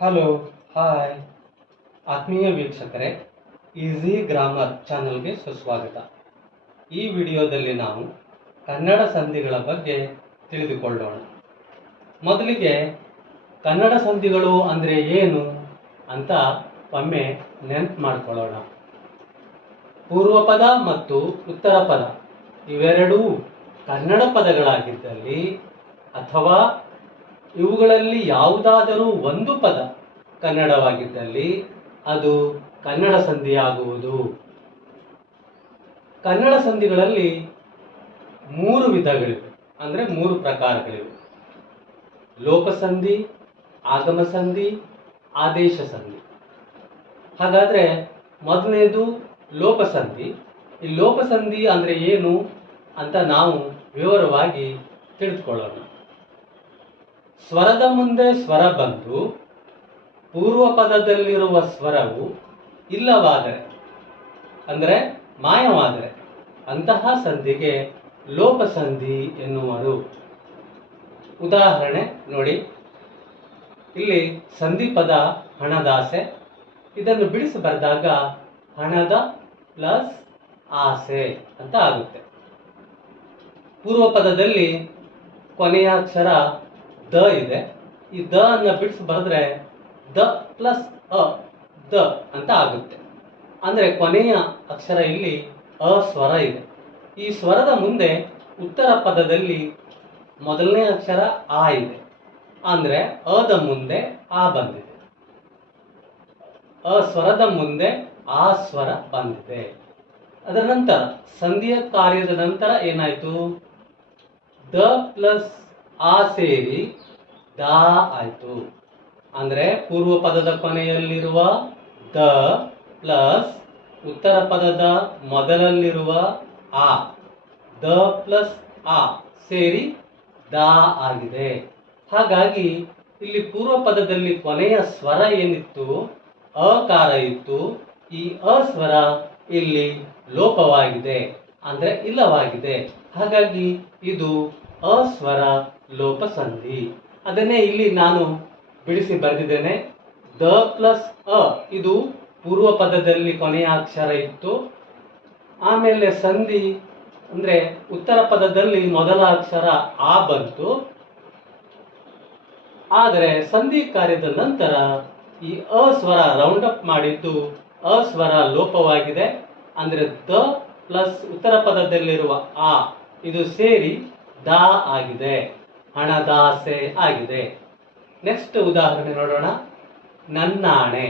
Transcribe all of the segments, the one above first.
Hello, hi ಆತ್ಮೀಯ ವೀಕ್ಷಕರೇ, easy grammar ಚಾನಲ್ಗೆ ಸುಸ್ವಾಗತ. ಈ ವಿಡಿಯೋದಲ್ಲಿ ನಾವು ಕನ್ನಡ ಸಂಧಿಗಳ ಬಗ್ಗೆ ತಿಳಿದುಕೊಳ್ಳೋಣ. ಮೊದಲಿಗೆ ಕನ್ನಡ ಸಂಧಿಗಳು ಅಂದರೆ ಏನು ಅಂತ ಒಮ್ಮೆ ನೆನಪು ಮಾಡಿಕೊಳ್ಳೋಣ. ಪೂರ್ವಪದ ಮತ್ತು ಉತ್ತರ ಪದ ಇವೆರಡೂ ಕನ್ನಡ ಪದಗಳಾಗಿದ್ದಲ್ಲಿ ಅಥವಾ ಇವುಗಳಲ್ಲಿ ಯಾವುದಾದರೂ ಒಂದು ಪದ ಕನ್ನಡವಾಗಿದ್ದಲ್ಲಿ ಅದು ಕನ್ನಡ ಸಂಧಿಯಾಗುವುದು. ಕನ್ನಡ ಸಂಧಿಗಳಲ್ಲಿ ಮೂರು ವಿಧಗಳಿವೆ, ಅಂದರೆ ಮೂರು ಪ್ರಕಾರಗಳಿವೆ: ಲೋಪಸಂಧಿ, ಆಗಮ ಸಂಧಿ, ಆದೇಶ ಸಂಧಿ. ಹಾಗಾದರೆ ಮೊದಲನೇದು ಲೋಪಸಂಧಿ. ಈ ಲೋಪಸಂಧಿ ಅಂದರೆ ಏನು ಅಂತ ನಾವು ವಿವರವಾಗಿ ತಿಳಿದುಕೊಳ್ಳೋಣ. ಸ್ವರದ ಮುಂದೆ ಸ್ವರ ಬಂದು ಪೂರ್ವ ಪದದಲ್ಲಿರುವ ಸ್ವರವು ಇಲ್ಲವಾದರೆ, ಅಂದರೆ ಮಾಯವಾದರೆ, ಅಂತಹ ಸಂಧಿಗೆ ಲೋಪಸಂಧಿ ಎನ್ನುವರು. ಉದಾಹರಣೆ ನೋಡಿ, ಇಲ್ಲಿ ಸಂಧಿ ಪದ ಹಣದಾಸೆ. ಇದನ್ನು ಬಿಡಿಸಿ ಬರೆದಾಗ ಹಣದ ಪ್ಲಸ್ ಆಸೆ ಅಂತ ಆಗುತ್ತೆ. ಪೂರ್ವ ಪದದಲ್ಲಿ ಕೊನೆಯ ಅಕ್ಷರ ದ ಇದೆ. ಈ ದ ಅನ್ನ ಬಿಡಿಸಿ ಬರೆದ್ರೆ ದ ಪ್ಲಸ್ ಅ, ದ ಅಂತ ಆಗುತ್ತೆ. ಅಂದ್ರೆ ಕೊನೆಯ ಅಕ್ಷರ ಇಲ್ಲಿ ಅ ಸ್ವರ ಇದೆ. ಈ ಸ್ವರದ ಮುಂದೆ ಉತ್ತರ ಪದದಲ್ಲಿ ಮೊದಲನೇ ಅಕ್ಷರ ಆ ಇದೆ. ಅಂದ್ರೆ ಅದ ಮುಂದೆ ಆ ಬಂದಿದೆ. ಅ ಸ್ವರದ ಮುಂದೆ ಆ ಸ್ವರ ಬಂದಿದೆ. ಅದರ ನಂತರ ಸಂಧಿಯ ಕಾರ್ಯದ ನಂತರ ಏನಾಯ್ತು? ದ ಪ್ಲಸ್ ಆ ಸೇರಿ ದಾ ಆಯ್ತು. ಅಂದ್ರೆ ಪೂರ್ವ ಪದದ ಕೊನೆಯಲ್ಲಿರುವ ದ ಪ್ಲಸ್ ಉತ್ತರ ಪದದ ಮೊದಲಲ್ಲಿರುವ ಆ, ದ ಪ್ಲಸ್ ಆ ಸೇರಿ ದಾ ಆಗಿದೆ. ಹಾಗಾಗಿ ಇಲ್ಲಿ ಪೂರ್ವ ಪದದಲ್ಲಿ ಕೊನೆಯ ಸ್ವರ ಏನಿತ್ತು, ಅಕಾರ ಇತ್ತು. ಈ ಅಸ್ವರ ಇಲ್ಲಿ ಲೋಪವಾಗಿದೆ, ಅಂದ್ರೆ ಇಲ್ಲವಾಗಿದೆ. ಹಾಗಾಗಿ ಇದು ಅಸ್ವರ ಲೋಪಸಂಧಿ. ಅದನ್ನೇ ಇಲ್ಲಿ ನಾನು ಬಿಡಿಸಿ ಬರೆದಿದ್ದೇನೆ. ದ ಪ್ಲಸ್ ಅ, ಇದು ಪೂರ್ವ ಪದದಲ್ಲಿ ಕೊನೆಯ ಅಕ್ಷರ ಇತ್ತು. ಆಮೇಲೆ ಸಂಧಿ ಅಂದ್ರೆ ಉತ್ತರ ಪದದಲ್ಲಿ ಮೊದಲ ಅಕ್ಷರ ಆ ಬಂತು. ಆದರೆ ಸಂಧಿ ಕಾರ್ಯದ ನಂತರ ಈ ಅಸ್ವರ ರೌಂಡ್ ಅಪ್ ಮಾಡಿದ್ದು ಅಸ್ವರ ಲೋಪವಾಗಿದೆ. ಅಂದ್ರೆ ದ ಪ್ಲಸ್ ಉತ್ತರ ಪದದಲ್ಲಿರುವ ಆ, ಇದು ಸೇರಿ ದಾ ಆಗಿದೆ, ಹಣದಾಸೆ ಆಗಿದೆ. ನೆಕ್ಸ್ಟ್ ಉದಾಹರಣೆ ನೋಡೋಣ. ನನ್ನಾಣೆ.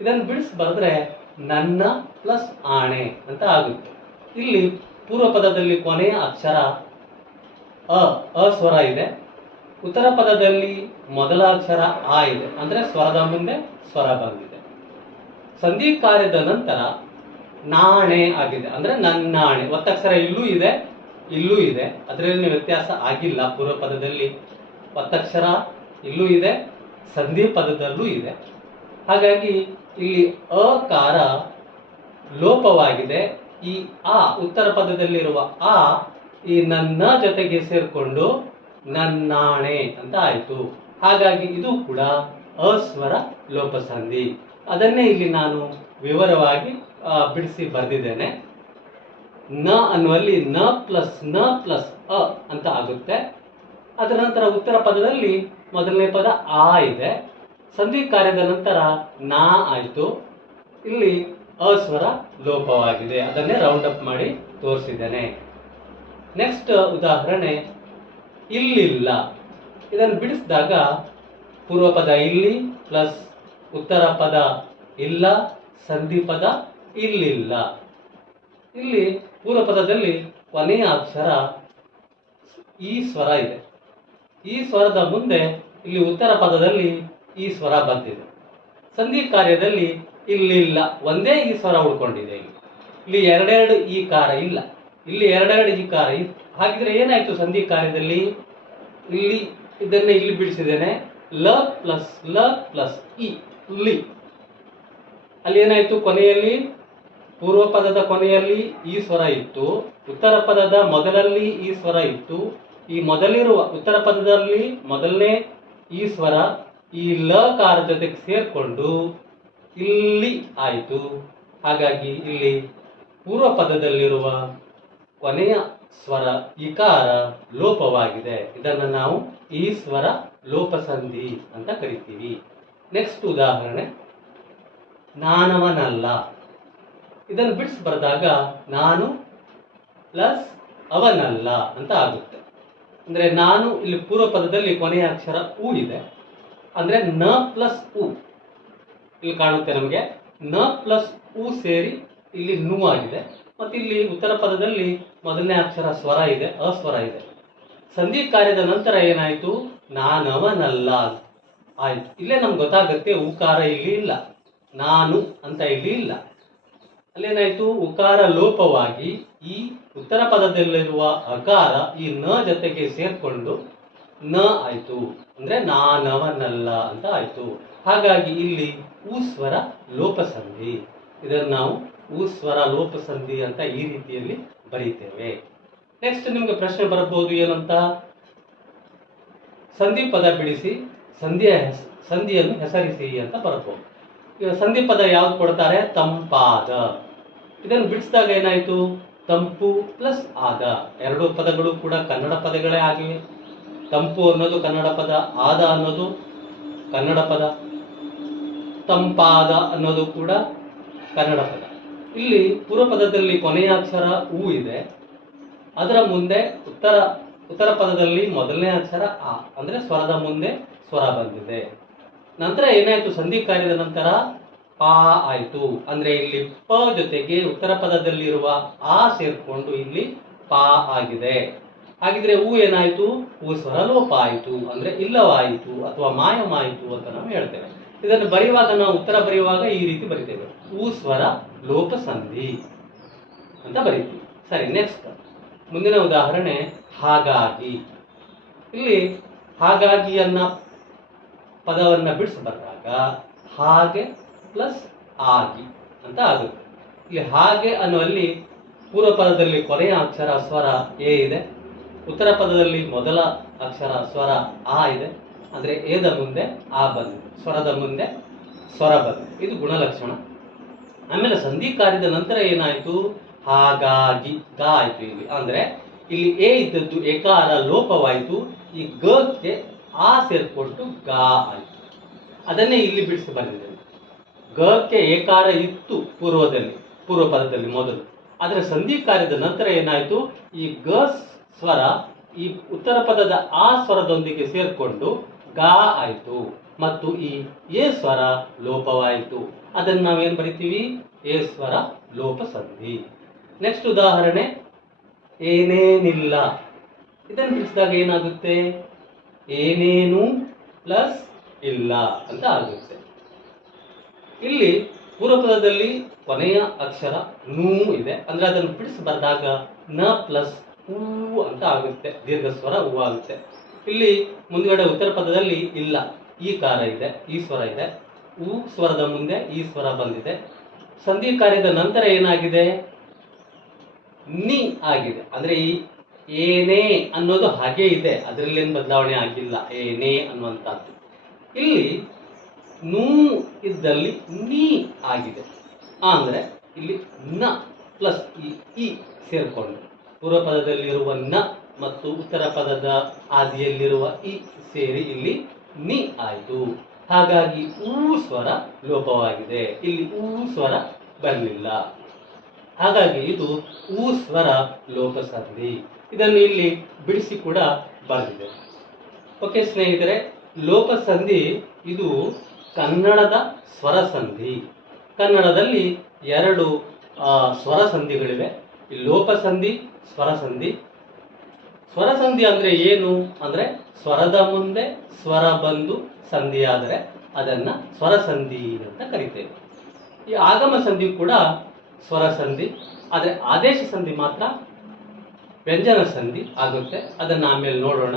ಇದನ್ನು ಬಿಡಿಸಿ ಬರೆದ್ರೆ ನನ್ನ ಪ್ಲಸ್ ಆಣೆ ಅಂತ ಆಗುತ್ತೆ. ಇಲ್ಲಿ ಪೂರ್ವ ಪದದಲ್ಲಿ ಕೊನೆಯ ಅಕ್ಷರ ಅ ಸ್ವರ ಇದೆ. ಉತ್ತರ ಪದದಲ್ಲಿ ಮೊದಲ ಅಕ್ಷರ ಆ ಇದೆ. ಅಂದ್ರೆ ಸ್ವರದ ಮುಂದೆ ಸ್ವರ ಬಂದಿದೆ. ಸಂಧಿ ಕಾರ್ಯದ ನಂತರ ನಾಣೆ ಆಗಿದೆ. ಅಂದ್ರೆ ನನ್ನಾಣೆ. ಒತ್ತಕ್ಷರ ಇಲ್ಲೂ ಇದೆ, ಇಲ್ಲೂ ಇದೆ. ಅದರಲ್ಲಿ ವ್ಯತ್ಯಾಸ ಆಗಿಲ್ಲ. ಪೂರ್ವ ಪದದಲ್ಲಿ ಒತ್ತಕ್ಷರ ಇಲ್ಲೂ ಇದೆ, ಸಂಧಿ ಪದದಲ್ಲೂ ಇದೆ. ಹಾಗಾಗಿ ಇಲ್ಲಿ ಅಕಾರ ಲೋಪವಾಗಿದೆ. ಈ ಆ ಉತ್ತರ ಪದದಲ್ಲಿರುವ ಆ ಈ ನನ್ನ ಜೊತೆಗೆ ಸೇರ್ಕೊಂಡು ನನ್ನಾಣೆ ಅಂತ ಆಯ್ತು. ಹಾಗಾಗಿ ಇದು ಕೂಡ ಅಸ್ವರ ಲೋಪಸಂಧಿ. ಅದನ್ನೇ ಇಲ್ಲಿ ನಾನು ವಿವರವಾಗಿ ಬಿಡಿಸಿ ಬರೆದಿದ್ದೇನೆ. ನ ಅನ್ನುವಲ್ಲಿ ನ ಪ್ಲಸ್ ಅ ಅಂತ ಆಗುತ್ತೆ. ಅದರ ನಂತರ ಉತ್ತರ ಪದದಲ್ಲಿ ಮೊದಲನೇ ಪದ ಆ ಇದೆ. ಸಂಧಿ ಕಾರ್ಯದ ನಂತರ ನಾ ಆಯ್ತು. ಇಲ್ಲಿ ಅಸ್ವರ ಲೋಪವಾಗಿದೆ. ಅದನ್ನೇ ರೌಂಡ್ ಅಪ್ ಮಾಡಿ ತೋರಿಸಿದ್ದೇನೆ. ನೆಕ್ಸ್ಟ್ ಉದಾಹರಣೆ ಇಲ್ಲಿಲ್ಲ. ಇದನ್ನು ಬಿಡಿಸಿದಾಗ ಪೂರ್ವ ಪದ ಇಲ್ಲಿ ಪ್ಲಸ್ ಉತ್ತರ ಪದ ಇಲ್ಲ, ಸಂಧಿ ಪದ ಇಲ್ಲಿಲ್ಲ. ಇಲ್ಲಿ ಪೂರ್ವ ಪದದಲ್ಲಿ ಕೊನೆಯ ಅಕ್ಷರ ಈ ಸ್ವರ ಇದೆ. ಈ ಸ್ವರದ ಮುಂದೆ ಇಲ್ಲಿ ಉತ್ತರ ಪದದಲ್ಲಿ ಈ ಸ್ವರ ಬಂದಿದೆ. ಸಂಧಿ ಕಾರ್ಯದಲ್ಲಿ ಇಲ್ಲಿಲ್ಲ, ಒಂದೇ ಈ ಸ್ವರ ಉಳ್ಕೊಂಡಿದೆ. ಇಲ್ಲಿ ಎರಡೆರಡು ಈ ಕಾರ ಇಲ್ಲ, ಇಲ್ಲಿ ಎರಡೆರಡು ಈ ಕಾರ ಇತ್ತು. ಹಾಗಿದ್ರೆ ಏನಾಯ್ತು ಸಂಧಿ ಕಾರ್ಯದಲ್ಲಿ? ಇಲ್ಲಿ ಇದನ್ನ ಇಲ್ಲಿ ಬಿಡಿಸಿದ್ದೇನೆ. ಲ ಪ್ಲಸ್ ಇ, ಲಿ. ಅಲ್ಲಿ ಏನಾಯ್ತು? ಕೊನೆಯಲ್ಲಿ ಪೂರ್ವ ಪದದ ಕೊನೆಯಲ್ಲಿ ಈ ಸ್ವರ ಇತ್ತು, ಉತ್ತರ ಪದದ ಮೊದಲಲ್ಲಿ ಈ ಸ್ವರ ಇತ್ತು. ಈ ಮೊದಲಿರುವ ಉತ್ತರ ಪದದಲ್ಲಿ ಮೊದಲನೇ ಈ ಸ್ವರ ಈ ಲಕಾರ ಜೊತೆಗೆ ಸೇರ್ಕೊಂಡು ಇಲ್ಲಿ ಆಯಿತು. ಹಾಗಾಗಿ ಇಲ್ಲಿ ಪೂರ್ವ ಪದದಲ್ಲಿರುವ ಕೊನೆಯ ಸ್ವರ ಇಕಾರ ಲೋಪವಾಗಿದೆ. ಇದನ್ನು ನಾವು ಈ ಸ್ವರ ಲೋಪಸಂಧಿ ಅಂತ ಕರಿತೀವಿ. ನೆಕ್ಸ್ಟ್ ಉದಾಹರಣೆ, ನಾನವನಲ್ಲ. ಇದನ್ನು ಬಿಡಿಸಿ ಬರೆದಾಗ ನಾನು ಪ್ಲಸ್ ಅವನಲ್ಲ ಅಂತ ಆಗುತ್ತೆ. ಅಂದ್ರೆ ನಾನು ಇಲ್ಲಿ ಪೂರ್ವ ಪದದಲ್ಲಿ ಕೊನೆಯ ಅಕ್ಷರ ಉ ಇದೆ, ಅಂದ್ರೆ ನ ಪ್ಲಸ್ ಉ ಇಲ್ಲಿ ಕಾಣುತ್ತೆ ನಮಗೆ. ನ ಪ್ಲಸ್ ಉ ಸೇರಿ ಇಲ್ಲಿ ನು ಆಗಿದೆ. ಮತ್ತು ಇಲ್ಲಿ ಉತ್ತರ ಪದದಲ್ಲಿ ಮೊದಲನೇ ಅಕ್ಷರ ಸ್ವರ ಇದೆ, ಅಸ್ವರ ಇದೆ. ಸಂಧಿ ಕಾರ್ಯದ ನಂತರ ಏನಾಯ್ತು, ನಾನವನಲ್ಲ ಆಯ್ತು. ಇಲ್ಲೇ ನಮ್ಗೆ ಗೊತ್ತಾಗುತ್ತೆ ಉಕಾರ ಇಲ್ಲಿ ಇಲ್ಲ, ನಾನು ಅಂತ ಇಲ್ಲಿ ಇಲ್ಲ. ಅಲ್ಲೇನಾಯ್ತು, ಉಕಾರ ಲೋಪವಾಗಿ ಈ ಉತ್ತರ ಪದದಲ್ಲಿರುವ ಅಕಾರ ಈ ನ ಜೊತೆಗೆ ಸೇರ್ಕೊಂಡು ನ ಆಯ್ತು. ಅಂದ್ರೆ ನಾನವನಲ್ಲ ಅಂತ ಆಯ್ತು. ಹಾಗಾಗಿ ಇಲ್ಲಿ ಊಸ್ವರ ಲೋಪಸಂಧಿ. ಇದನ್ನು ನಾವು ಊಸ್ವರ ಲೋಪಸಂಧಿ ಅಂತ ಈ ರೀತಿಯಲ್ಲಿ ಬರೀತೇವೆ. ನೆಕ್ಸ್ಟ್ ನಿಮ್ಗೆ ಪ್ರಶ್ನೆ ಬರಬಹುದು ಏನಂತ, ಸಂಧಿ ಪದ ಬಿಡಿಸಿ ಸಂಧಿಯನ್ನು ಹೆಸರಿಸಿ ಅಂತ ಬರಬಹುದು. ಈಗ ಸಂಧಿ ಪದ ಯಾವ್ದು ಕೊಡ್ತಾರೆ, ತಂಪಾದ. ಇದನ್ನು ಬಿಡಿಸಿದಾಗ ಏನಾಯ್ತು, ತಂಪು ಪ್ಲಸ್ ಆದ. ಎರಡು ಪದಗಳು ಕೂಡ ಕನ್ನಡ ಪದಗಳೇ ಆಗಿವೆ. ತಂಪು ಅನ್ನೋದು ಕನ್ನಡ ಪದ, ಆದ ಅನ್ನೋದು ಕನ್ನಡ ಪದ, ತಂಪಾದ ಅನ್ನೋದು ಕೂಡ ಕನ್ನಡ ಪದ. ಇಲ್ಲಿ ಪೂರ್ವ ಪದದಲ್ಲಿ ಕೊನೆಯ ಅಕ್ಷರ ಉ ಇದೆ, ಅದರ ಮುಂದೆ ಉತ್ತರ ಪದದಲ್ಲಿ ಮೊದಲನೇ ಅಕ್ಷರ ಆ, ಅಂದ್ರೆ ಸ್ವರದ ಮುಂದೆ ಸ್ವರ ಬಂದಿದೆ. ನಂತರ ಏನಾಯ್ತು, ಸಂಧಿ ಕಾರ್ಯದ ನಂತರ ಪಾ ಆಯ್ತು. ಅಂದ್ರೆ ಇಲ್ಲಿ ಪ ಜೊತೆಗೆ ಉತ್ತರ ಪದದಲ್ಲಿರುವ ಆ ಸೇರ್ಕೊಂಡು ಇಲ್ಲಿ ಪಾ ಆಗಿದೆ. ಹಾಗಿದ್ರೆ ಹೂ ಏನಾಯ್ತು, ಹೂ ಸ್ವರ ಲೋಪ ಆಯಿತು, ಅಂದ್ರೆ ಇಲ್ಲವಾಯಿತು ಅಥವಾ ಮಾಯಮಾಯಿತು ಅಂತ ನಾವು ಹೇಳ್ತೇವೆ. ಇದನ್ನು ಬರೆಯುವಾಗ ನಾವು ಉತ್ತರ ಬರೆಯುವಾಗ ಈ ರೀತಿ ಬರಿತೇವೆ, ಹೂ ಸ್ವರ ಲೋಪ ಸಂಧಿ ಅಂತ ಬರೀತೀವಿ. ಸರಿ, ನೆಕ್ಸ್ಟ್ ಮುಂದಿನ ಉದಾಹರಣೆ, ಹಾಗಾಗಿ. ಇಲ್ಲಿ ಹಾಗಾಗಿ ಅನ್ನ ಪದವನ್ನ ಬಿಡಿಸಿ ಬರೆದಾಗ ಹಾಗೆ ಪ್ಲಸ್ ಆಗಿ ಅಂತ ಆಗುತ್ತೆ. ಇಲ್ಲಿ ಹಾಗೆ ಅನ್ನುವಲ್ಲಿ ಪೂರ್ವ ಪದದಲ್ಲಿ ಕೊನೆಯ ಅಕ್ಷರ ಸ್ವರ ಎ ಇದೆ, ಉತ್ತರ ಪದದಲ್ಲಿ ಮೊದಲ ಅಕ್ಷರ ಸ್ವರ ಆ ಇದೆ. ಅಂದ್ರೆ ಎದ ಮುಂದೆ ಆ ಬಂದಿದೆ, ಸ್ವರದ ಮುಂದೆ ಸ್ವರ ಬಂದಿದೆ. ಇದು ಗುಣಲಕ್ಷಣ. ಆಮೇಲೆ ಸಂಧಿ ಕಾರ್ಯದ ನಂತರ ಏನಾಯ್ತು, ಹಾಗಾಗಿ ಗ ಆಯ್ತು. ಇಲ್ಲಿ ಅಂದ್ರೆ ಇಲ್ಲಿ ಎ ಇದ್ದದ್ದು ಏಕಾರ ಲೋಪವಾಯಿತು, ಈ ಗಕ್ಕೆ ಆ ಸೇರ್ಕೊಂಡು ಗ ಆಯ್ತು. ಅದನ್ನೇ ಇಲ್ಲಿ ಬಿಡಿಸಿ ಬಂದಿದೆ. ಗಕ್ಕೆ ಏಕಾರ ಇತ್ತು ಪೂರ್ವ ಪದದಲ್ಲಿ ಮೊದಲು, ಆದರೆ ಸಂಧಿ ಕಾರ್ಯದ ನಂತರ ಏನಾಯ್ತು, ಈ ಗ ಸ್ವರ ಈ ಉತ್ತರ ಪದದ ಆ ಸ್ವರದೊಂದಿಗೆ ಸೇರ್ಕೊಂಡು ಗ ಆಯ್ತು ಮತ್ತು ಈ ಎ ಸ್ವರ ಲೋಪವಾಯಿತು. ಅದನ್ನು ನಾವೇನು ಬರಿತೀವಿ, ಎ ಸ್ವರ ಲೋಪ ಸಂಧಿ. ನೆಕ್ಸ್ಟ್ ಉದಾಹರಣೆ, ಏನೇನಿಲ್ಲ. ಇದನ್ನು ಬಿಡಿಸಿದಾಗ ಏನಾಗುತ್ತೆ, ಏನೇನು ಪ್ಲಸ್ ಇಲ್ಲ ಅಂತ ಆಗುತ್ತೆ. ಇಲ್ಲಿ ಪೂರ್ವ ಪದದಲ್ಲಿ ಕೊನೆಯ ಅಕ್ಷರ ನೂ ಇದೆ, ಅಂದ್ರೆ ಅದನ್ನು ಬಿಡಿಸಿ ಬರೆದಾಗ ನ ಪ್ಲಸ್ ಹೂ ಅಂತ ಆಗುತ್ತೆ, ದೀರ್ಘ ಸ್ವರ ಹೂ ಆಗುತ್ತೆ. ಇಲ್ಲಿ ಮುಂದುಗಡೆ ಉತ್ತರ ಪದದಲ್ಲಿ ಇಲ್ಲ, ಈ ಕಾರ ಇದೆ, ಈ ಸ್ವರ ಇದೆ, ಹೂ ಸ್ವರದ ಮುಂದೆ ಈ ಸ್ವರ ಬಂದಿದೆ. ಸಂಧಿ ಕಾರ್ಯದ ನಂತರ ಏನಾಗಿದೆ, ನಿ ಆಗಿದೆ. ಅಂದ್ರೆ ಈ ಏನೇ ಅನ್ನೋದು ಹಾಗೆ ಇದೆ, ಅದರಲ್ಲೇನು ಬದಲಾವಣೆ ಆಗಿಲ್ಲ, ಏನೇ ಅನ್ನುವಂಥದ್ದು. ಇಲ್ಲಿ ನೂ ಇದ್ದಲ್ಲಿ ನೀ ಆಗಿದೆ. ಅಂದ್ರೆ ಇಲ್ಲಿ ನ ಪ್ಲಸ್ ಈ ಸೇರ್ಕೊಂಡು ಪೂರ್ವ ಪದದಲ್ಲಿರುವ ನ ಮತ್ತು ಉತ್ತರ ಪದದ ಆದಿಯಲ್ಲಿರುವ ಈ ಸೇರಿ ಇಲ್ಲಿ ನಿ ಆಯಿತು. ಹಾಗಾಗಿ ಊ ಸ್ವರ ಲೋಪವಾಗಿದೆ, ಇಲ್ಲಿ ಊ ಸ್ವರ ಬರಲಿಲ್ಲ. ಹಾಗಾಗಿ ಇದು ಊ ಸ್ವರ ಲೋಪ ಸಂಧಿ. ಇದನ್ನು ಇಲ್ಲಿ ಬಿಡಿಸಿ ಕೂಡ ಬರೆದಿದೆ. ಓಕೆ ಸ್ನೇಹಿತರೆ, ಲೋಪ ಸಂಧಿ ಇದು ಕನ್ನಡದ ಸ್ವರ ಸಂಧಿ. ಕನ್ನಡದಲ್ಲಿ ಎರಡು ಸ್ವರ ಸಂಧಿಗಳಿವೆ, ಈ ಲೋಪ ಸಂಧಿ, ಸ್ವರ ಸಂಧಿ. ಸ್ವರ ಸಂಧಿ ಅಂದ್ರೆ ಏನು ಅಂದ್ರೆ ಸ್ವರದ ಮುಂದೆ ಸ್ವರ ಬಂದು ಸಂಧಿ ಆದರೆ ಅದನ್ನ ಸ್ವರ ಸಂಧಿ ಅಂತ ಕರಿತೇವೆ. ಈ ಆಗಮ ಸಂಧಿ ಕೂಡ ಸ್ವರ ಸಂಧಿ, ಆದರೆ ಆದೇಶ ಸಂಧಿ ಮಾತ್ರ ವ್ಯಂಜನ ಸಂಧಿ ಆಗುತ್ತೆ. ಅದನ್ನ ಆಮೇಲೆ ನೋಡೋಣ.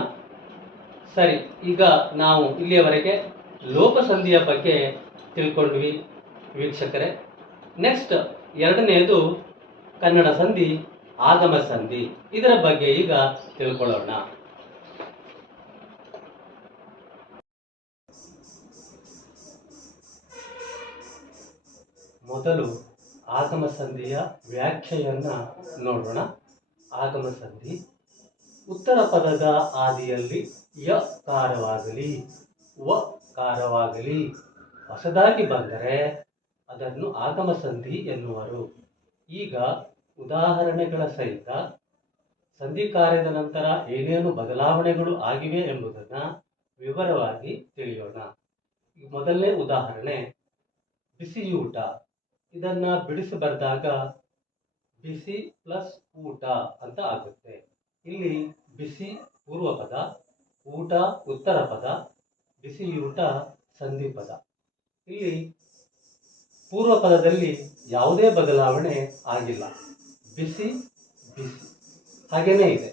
ಸರಿ, ಈಗ ನಾವು ಇಲ್ಲಿಯವರೆಗೆ ಲೋಪ ಸಂಧಿಯ ಬಗ್ಗೆ ತಿಳ್ಕೊಂಡ್ವಿ ವೀಕ್ಷಕರೇ. ನೆಕ್ಸ್ಟ್ ಎರಡನೆಯದು ಕನ್ನಡ ಸಂಧಿ, ಆಗಮ ಸಂಧಿ. ಇದರ ಬಗ್ಗೆ ಈಗ ತಿಳ್ಕೊಳ್ಳೋಣ. ಮೊದಲು ಆಗಮ ಸಂಧಿಯ ವ್ಯಾಖ್ಯೆಯನ್ನ ನೋಡೋಣ. ಆಗಮ ಸಂಧಿ ಉತ್ತರ ಪದದ ಆದಿಯಲ್ಲಿ ಯ ಕಾರವಾಗಲಿ ವ ಕಾರವಾಗಲಿ ಹೊಸದಾಗಿ ಬಂದರೆ ಅದನ್ನು ಆಗಮ ಸಂಧಿ ಎನ್ನುವರು. ಈಗ ಉದಾಹರಣೆಗಳ ಸಹಿತ ಸಂಧಿ ಕಾರ್ಯದ ನಂತರ ಏನೇನು ಬದಲಾವಣೆಗಳು ಆಗಿವೆ ಎಂಬುದನ್ನು ವಿವರವಾಗಿ ತಿಳಿಯೋಣ. ಮೊದಲನೇ ಉದಾಹರಣೆ ಬಿಸಿಯೂಟ. ಇದನ್ನ ಬಿಡಿಸಿ ಬರೆದಾಗ ಬಿಸಿ ಪ್ಲಸ್ ಊಟ ಅಂತ ಆಗುತ್ತೆ. ಇಲ್ಲಿ ಬಿಸಿ ಪೂರ್ವ ಪದ, ಊಟ ಉತ್ತರ ಪದ, ಬಿಸಿಯೂಟ ಸಂಧಿ ಪದ. ಇಲ್ಲಿ ಪೂರ್ವ ಪದದಲ್ಲಿ ಯಾವುದೇ ಬದಲಾವಣೆ ಆಗಿಲ್ಲ, ಬಿಸಿ ಬಿಸಿ ಹಾಗೇನೇ ಇದೆ.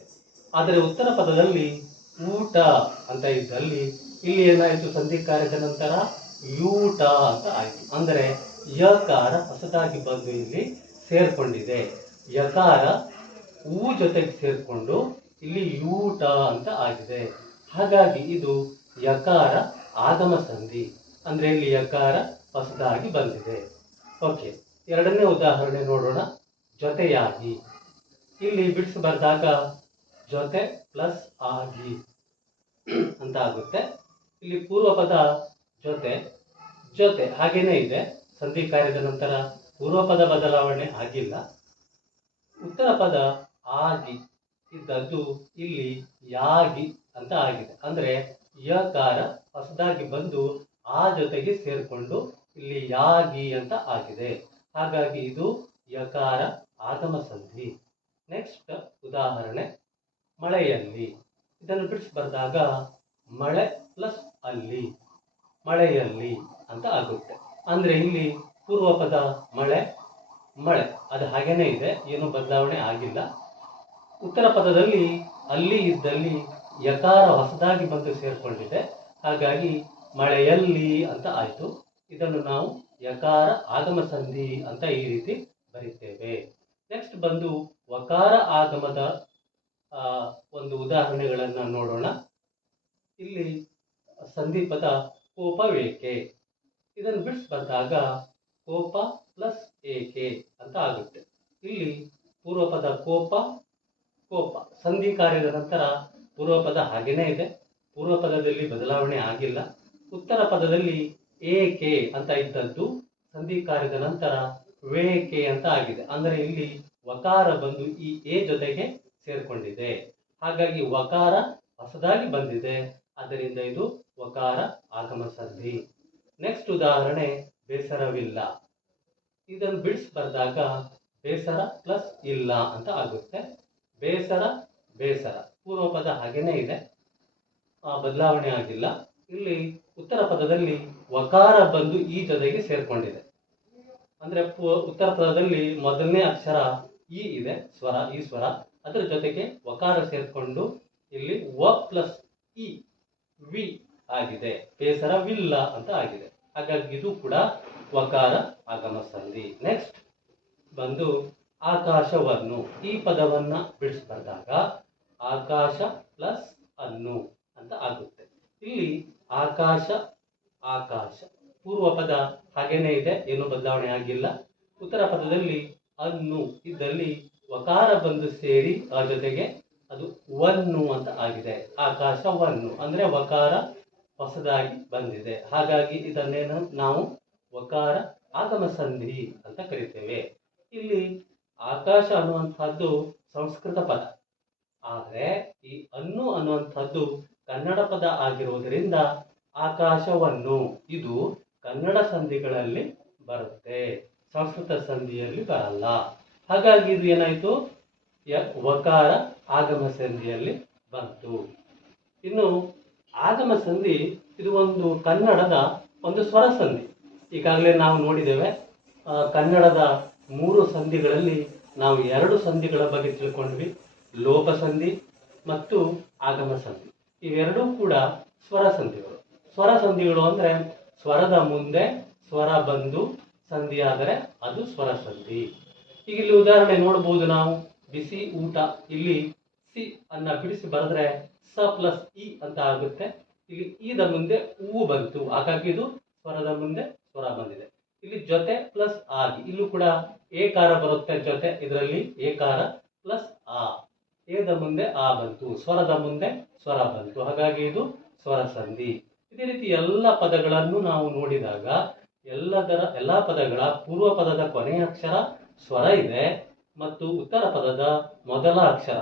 ಆದರೆ ಉತ್ತರ ಪದದಲ್ಲಿ ಊಟ ಅಂತ ಇದ್ದಲ್ಲಿ ಇಲ್ಲಿ ಏನಾಯಿತು, ಸಂಧಿ ಕಾರ್ಯದ ನಂತರ ಯೂಟ ಅಂತ ಆಯಿತು. ಅಂದರೆ ಯಕಾರ ಹೊಸದಾಗಿ ಬಂದು ಇಲ್ಲಿ ಸೇರ್ಕೊಂಡಿದೆ. ಯಕಾರ ಊ ಜೊತೆಗೆ ಸೇರ್ಕೊಂಡು ಇಲ್ಲಿ ಯೂಟ ಅಂತ ಆಗಿದೆ. ಹಾಗಾಗಿ ಇದು ಯಕಾರ ಆಗಮ ಸಂಧಿ. ಅಂದರೆ ಇಲ್ಲಿ ಯಕಾರ ಹೊಸದಾಗಿ ಬಂದಿದೆ. ಓಕೆ, ಎರಡನೇ ಉದಾಹರಣೆ ನೋಡೋಣ. ಜೊತೆಯಾಗಿ. ಇಲ್ಲಿ ಬಿಡಿಸಿ ಬರೆದಾಗ ಜೊತೆ ಪ್ಲಸ್ ಆಗಿ ಅಂತ ಆಗುತ್ತೆ. ಇಲ್ಲಿ ಪೂರ್ವ ಪದ ಜೊತೆ ಜೊತೆ ಹಾಗೇನೇ ಇದೆ. ಸಂಧಿ ಕಾರ್ಯದ ನಂತರ ಪೂರ್ವ ಪದ ಬದಲಾವಣೆ ಆಗಿಲ್ಲ. ಉತ್ತರ ಪದ ಆಗಿ ಇದ್ದದ್ದು ಇಲ್ಲಿ ಯಾಗಿ ಅಂತ ಆಗಿದೆ. ಅಂದರೆ ಯಕಾರ ಹೊಸದಾಗಿ ಬಂದು ಆ ಜೊತೆಗೆ ಸೇರಿಕೊಂಡು ಇಲ್ಲಿ ಯಾಗಿ ಅಂತ ಆಗಿದೆ. ಹಾಗಾಗಿ ಇದು ಯಕಾರ ಆಗಮ ಸಂಧಿ. ನೆಕ್ಸ್ಟ್ ಉದಾಹರಣೆ ಮಳೆಯಲ್ಲಿ. ಇದನ್ನು ಬಿಡಿಸಿ ಬರೆದಾಗ ಮಳೆ ಪ್ಲಸ್ ಅಲ್ಲಿ ಮಳೆಯಲ್ಲಿ ಅಂತ ಆಗುತ್ತೆ. ಅಂದರೆ ಇಲ್ಲಿ ಪೂರ್ವ ಪದ ಮಳೆ ಮಳೆ ಅದು ಹಾಗೇನೇ ಇದೆ, ಏನು ಬದಲಾವಣೆ ಆಗಿಲ್ಲ. ಉತ್ತರ ಪದದಲ್ಲಿ ಅಲ್ಲಿ ಇದ್ದಲ್ಲಿ ಯಕಾರ ಹೊಸದಾಗಿ ಬಂದು ಸೇರಿಕೊಂಡಿದೆ. ಹಾಗಾಗಿ ಮಳೆಯಲ್ಲಿ ಅಂತ ಆಯಿತು. ಇದನ್ನು ನಾವು ಯಕಾರ ಆಗಮ ಸಂಧಿ ಅಂತ ಈ ರೀತಿ ಬರೀತೇವೆ. ನೆಕ್ಸ್ಟ್ ಬಂದು ವಕಾರ ಆಗಮದ ಒಂದು ಉದಾಹರಣೆಗಳನ್ನು ನೋಡೋಣ. ಇಲ್ಲಿ ಸಂಧಿ ಪದ ಕೋಪವೇಕೆ. ಇದನ್ನು ಬಿಡಿಸಿ ಬಂದಾಗ ಕೋಪ ಪ್ಲಸ್ ಏಕೆ ಅಂತ ಆಗುತ್ತೆ. ಇಲ್ಲಿ ಪೂರ್ವ ಪದ ಕೋಪ ಕೋಪ ಸಂಧಿ ಕಾರ್ಯದ ನಂತರ ಪೂರ್ವ ಪದ ಹಾಗೇನೇ ಇದೆ, ಪೂರ್ವ ಪದದಲ್ಲಿ ಬದಲಾವಣೆ ಆಗಿಲ್ಲ. ಉತ್ತರ ಪದದಲ್ಲಿ ಏಕೆ ಅಂತ ಇದ್ದದ್ದು ಸಂಧಿ ಕಾರ್ಯದ ನಂತರ ವೇಕೆ ಅಂತ ಆಗಿದೆ. ಅಂದರೆ ಇಲ್ಲಿ ವಕಾರ ಬಂದು ಈ ಎ ಜೊತೆಗೆ ಸೇರ್ಕೊಂಡಿದೆ. ಹಾಗಾಗಿ ವಕಾರ ಹೊಸದಾಗಿ ಬಂದಿದೆ, ಅದರಿಂದ ಇದು ವಕಾರ ಆಗಮ ಸಂಧಿ. ನೆಕ್ಸ್ಟ್ ಉದಾಹರಣೆ ಬೇಸರವಿಲ್ಲ. ಇದನ್ನು ಬಿಡಿಸಿ ಬರೆದಾಗ ಬೇಸರ ಪ್ಲಸ್ ಇಲ್ಲ ಅಂತ ಆಗುತ್ತೆ. ಬೇಸರ ಬೇಸರ ಪೂರ್ವ ಪದ ಹಾಗೇನೇ ಇದೆ, ಬದಲಾವಣೆ ಆಗಿಲ್ಲ. ಇಲ್ಲಿ ಉತ್ತರ ಪದದಲ್ಲಿ ವಕಾರ ಬಂದು ಈ ಜೊತೆಗೆ ಸೇರ್ಕೊಂಡಿದೆ. ಅಂದ್ರೆ ಉತ್ತರ ಪದದಲ್ಲಿ ಮೊದಲನೇ ಅಕ್ಷರ ಈ ಇದೆ, ಸ್ವರ, ಈ ಸ್ವರ, ಅದರ ಜೊತೆಗೆ ವಕಾರ ಸೇರ್ಕೊಂಡು ಇಲ್ಲಿ ವ ಪ್ಲಸ್ ಇ ವಿ ಆಗಿದೆ. ಬೇಸರವಿಲ್ಲ ಅಂತ ಆಗಿದೆ. ಹಾಗಾಗಿ ಇದು ಕೂಡ ವಕಾರ ಆಗಮ ಸಂಧಿ. ನೆಕ್ಸ್ಟ್ ಬಂದು ಆಕಾಶವನ್ನು. ಈ ಪದವನ್ನ ಬಿಡಿಸಿ ಬರೆದಾಗ ಆಕಾಶ ಪ್ಲಸ್ ಅನ್ನು ಅಂತ ಆಗುತ್ತೆ. ಇಲ್ಲಿ ಆಕಾಶ ಆಕಾಶ ಪೂರ್ವ ಪದ ಹಾಗೇನೇ ಇದೆ, ಏನು ಬದಲಾವಣೆ ಆಗಿಲ್ಲ. ಉತ್ತರ ಪದದಲ್ಲಿ ಅನ್ನು ಇದ್ದಲ್ಲಿ ವಕಾರ ಬಂದು ಸೇರಿ ಆ ಜೊತೆಗೆ ಅದು ವನ್ನು ಅಂತ ಆಗಿದೆ. ಆಕಾಶವನ್ನು ಅಂದ್ರೆ ವಕಾರ ಹೊಸದಾಗಿ ಬಂದಿದೆ. ಹಾಗಾಗಿ ಇದನ್ನೇನು ನಾವು ವಕಾರ ಆಗಮ ಸಂಧಿ ಅಂತ ಕರಿತೇವೆ. ಇಲ್ಲಿ ಆಕಾಶ ಅನ್ನುವಂಥದ್ದು ಸಂಸ್ಕೃತ ಪದ, ಆದರೆ ಈ ಅನ್ನು ಅನ್ನುವಂಥದ್ದು ಕನ್ನಡ ಪದ ಆಗಿರುವುದರಿಂದ ಆಕಾಶವನ್ನು ಇದು ಕನ್ನಡ ಸಂಧಿಗಳಲ್ಲಿ ಬರುತ್ತೆ, ಸಂಸ್ಕೃತ ಸಂಧಿಯಲ್ಲಿ ಬರಲ್ಲ. ಹಾಗಾಗಿ ಇದು ಏನಾಯಿತು, ವಕಾರ ಆಗಮ ಸಂಧಿಯಲ್ಲಿ ಬಂತು. ಇನ್ನು ಆಗಮ ಸಂಧಿ ಇದು ಒಂದು ಕನ್ನಡದ ಒಂದು ಸ್ವರ ಸಂಧಿ. ಈಗಾಗಲೇ ನಾವು ನೋಡಿದ್ದೇವೆ, ಕನ್ನಡದ 3 ಸಂಧಿಗಳಲ್ಲಿ ನಾವು 2 ಸಂಧಿಗಳ ಬಗ್ಗೆ ತಿಳ್ಕೊಂಡ್ವಿ, ಲೋಪ ಸಂಧಿ ಮತ್ತು ಆಗಮ ಸಂಧಿ. ಇವೆರಡೂ ಕೂಡ ಸ್ವರ ಸಂಧಿಗಳು. ಸ್ವರ ಸಂಧಿಗಳು ಅಂದರೆ ಸ್ವರದ ಮುಂದೆ ಸ್ವರ ಬಂದು ಸಂಧಿ ಆದರೆ ಅದು ಸ್ವರ ಸಂಧಿ. ಈಗ ಇಲ್ಲಿ ಉದಾಹರಣೆ ನೋಡಬಹುದು ನಾವು, ಬಿಸಿ ಊಟ. ಇಲ್ಲಿ ಸಿ ಅನ್ನ ಬಿಡಿಸಿ ಬರೆದ್ರೆ ಸ ಪ್ಲಸ್ ಇ ಅಂತ ಆಗುತ್ತೆ. ಇಲ್ಲಿ ಈದ ಮುಂದೆ ಊ ಬಂತು, ಹಾಗಾಗಿ ಇದು ಸ್ವರದ ಮುಂದೆ ಸ್ವರ ಬಂದಿದೆ. ಇಲ್ಲಿ ಜೊತೆ ಪ್ಲಸ್ ಆಗಿ, ಇಲ್ಲೂ ಕೂಡ ಏಕಾರ ಬರುತ್ತೆ ಜೊತೆ, ಇದರಲ್ಲಿ ಏಕಾರ ಪ್ಲಸ್ ಆ, ಏದ ಮುಂದೆ ಆ ಬಂತು, ಸ್ವರದ ಮುಂದೆ ಸ್ವರ ಬಂತು, ಹಾಗಾಗಿ ಇದು ಸ್ವರ ಸಂಧಿ. ಇದೇ ರೀತಿ ಎಲ್ಲ ಪದಗಳನ್ನು ನಾವು ನೋಡಿದಾಗ ಎಲ್ಲಾ ಪದಗಳ ಪೂರ್ವ ಪದದ ಕೊನೆಯ ಅಕ್ಷರ ಸ್ವರ ಇದೆ ಮತ್ತು ಉತ್ತರ ಪದದ ಮೊದಲ ಅಕ್ಷರ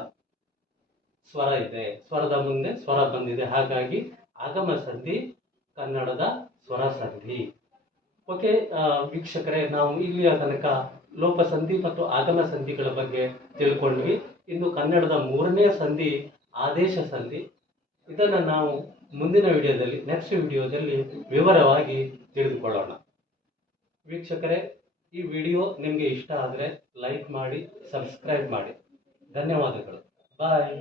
ಸ್ವರ ಇದೆ, ಸ್ವರದ ಮುಂದೆ ಸ್ವರ ಬಂದಿದೆ, ಹಾಗಾಗಿ ಆಗಮ ಸಂಧಿ ಕನ್ನಡದ ಸ್ವರ ಸಂಧಿ. ಓಕೆ ವೀಕ್ಷಕರೇ, ನಾವು ಇಲ್ಲಿಯ ತನಕ ಲೋಪ ಸಂಧಿ ಮತ್ತು ಆಗಮ ಸಂಧಿಗಳ ಬಗ್ಗೆ ತಿಳ್ಕೊಂಡ್ವಿ. ಇನ್ನು ಕನ್ನಡದ ಮೂರನೇ ಸಂಧಿ ಆದೇಶ ಸಂಧಿ. ಇದನ್ನು ನಾವು ಮುಂದಿನ ವಿಡಿಯೋದಲ್ಲಿ, ನೆಕ್ಸ್ಟ್ ವಿಡಿಯೋದಲ್ಲಿ ವಿವರವಾಗಿ ತಿಳಿದುಕೊಳ್ಳೋಣ. ವೀಕ್ಷಕರೇ, ಈ ವಿಡಿಯೋ ನಿಮಗೆ ಇಷ್ಟ ಆದರೆ ಲೈಕ್ ಮಾಡಿ, ಸಬ್ಸ್ಕ್ರೈಬ್ ಮಾಡಿ. ಧನ್ಯವಾದಗಳು. ಬಾಯ್.